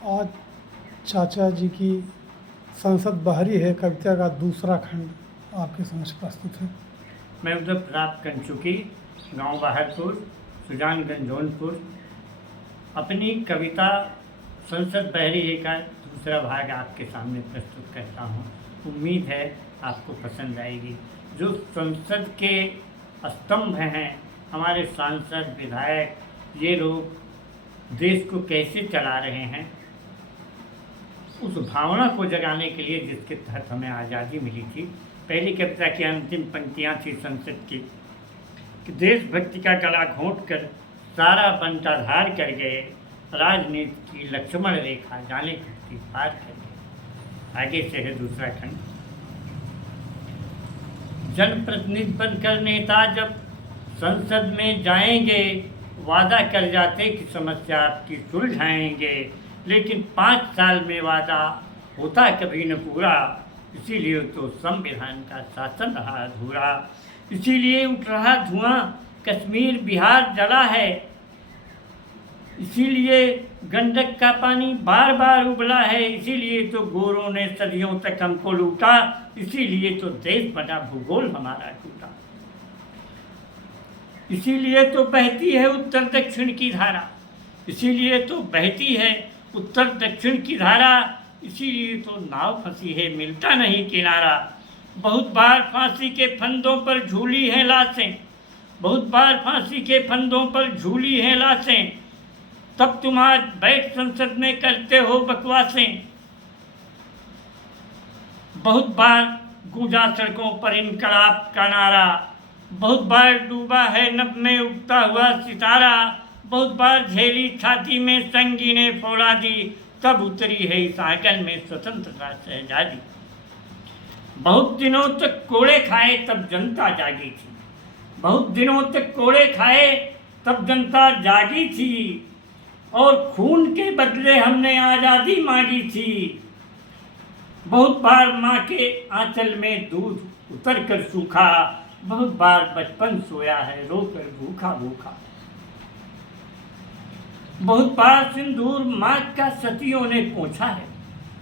आज चाचा जी की संसद बहरी है कविता का दूसरा खंड आपके समक्ष प्रस्तुत है। मैं उधर प्राप्त कर चुकी गांव बाहरपुर सुजानगंज जौनपुर अपनी कविता संसद बहरी है का दूसरा भाग आपके सामने प्रस्तुत करता हूँ। उम्मीद है आपको पसंद आएगी। जो संसद के स्तंभ हैं, हमारे सांसद विधायक, ये लोग देश को कैसे चला रहे हैं, उस भावना को जगाने के लिए जिसके तहत हमें आज़ादी मिली थी। पहली कविता की अंतिम पंक्तियाँ थी संसद की कि देशभक्ति का गला घोंट कर सारा बंटाधार कर गए, राजनीति की लक्ष्मण रेखा जाने कितनी पार कर गए। आगे से है दूसरा खंड। जनप्रतिनिधि बनकर नेता जब संसद में जाएंगे, वादा कर जाते कि समस्या आपकी सुलझाएंगे, लेकिन 5 साल में वादा होता कभी न पूरा। इसीलिए तो संविधान का शासन रहा अधूरा। इसीलिए उठ रहा धुआं, कश्मीर बिहार जला है। इसीलिए गंडक का पानी बार बार उबला है। इसीलिए तो गोरों ने सदियों तक हमको लूटा। इसीलिए तो देश बना भूगोल हमारा टूटा। इसीलिए तो बहती है उत्तर दक्षिण की धारा। इसीलिए तो बहती है उत्तर दक्षिण की धारा। इसीलिए तो नाव फंसी है, मिलता नहीं किनारा। बहुत बार फांसी के फंदों पर झूली हैं लाशें। बहुत बार फांसी के फंदों पर झूली हैं लाशें। तब तुम आज बैठ संसद में करते हो बकवासें। बहुत बार गूंजा सड़कों पर इनकलाब का नारा। बहुत बार डूबा है नभ में उगता हुआ सितारा। बहुत बार झेली छाती में संगीने फौलादी, तब उतरी है इस आंगन में स्वतंत्रता शहजादी। बहुत दिनों तक कोड़े खाए तब जनता जागी थी। बहुत दिनों तक कोड़े खाए तब जनता जागी थी। और खून के बदले हमने आज़ादी मांगी थी। बहुत बार माँ के आंचल में दूध उतर कर सूखा। बहुत बार बचपन सोया है रोकर भूखा भूखा। बहुत बार सिंदूर मांग का सतियों ने पोंछा है।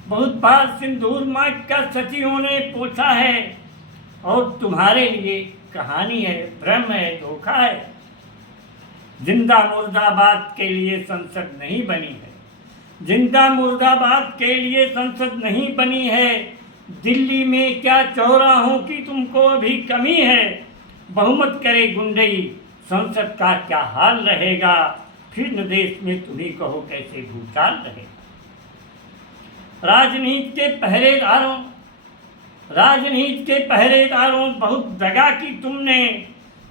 बहुत बार सिंदूर मांग का सतियों ने पोंछा है। और तुम्हारे लिए कहानी है, भ्रम है, धोखा है। जिंदा मुर्दाबाद के लिए संसद नहीं बनी है। जिंदा मुर्दाबाद के लिए संसद नहीं बनी है। दिल्ली में क्या चौराहों की तुमको अभी कमी है। बहुमत करे गुंडई, संसद का क्या हाल रहेगा। फिर न देश में तुम्ही कहो कैसे भूचाल रहे। राजनीति के पहरेदारों बहुत दगा की तुमने।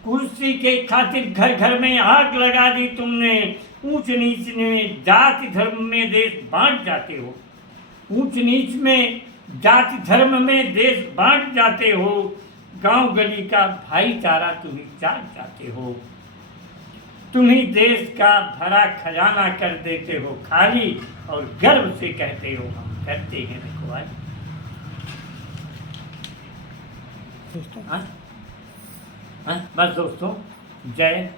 कुर्सी के खातिर घर घर में आग लगा दी तुमने। ऊंच नीच में जाति धर्म में देश बांट जाते हो। ऊंच नीच में जाति धर्म में देश बांट जाते हो। गांव गली का भाईचारा तुम्ही चाट जाते हो। तुम्ही देश का भरा खजाना कर देते हो खाली, और गर्व से कहते हो हम करते हैं रखवाली। दोस्तों बस दोस्तों, जय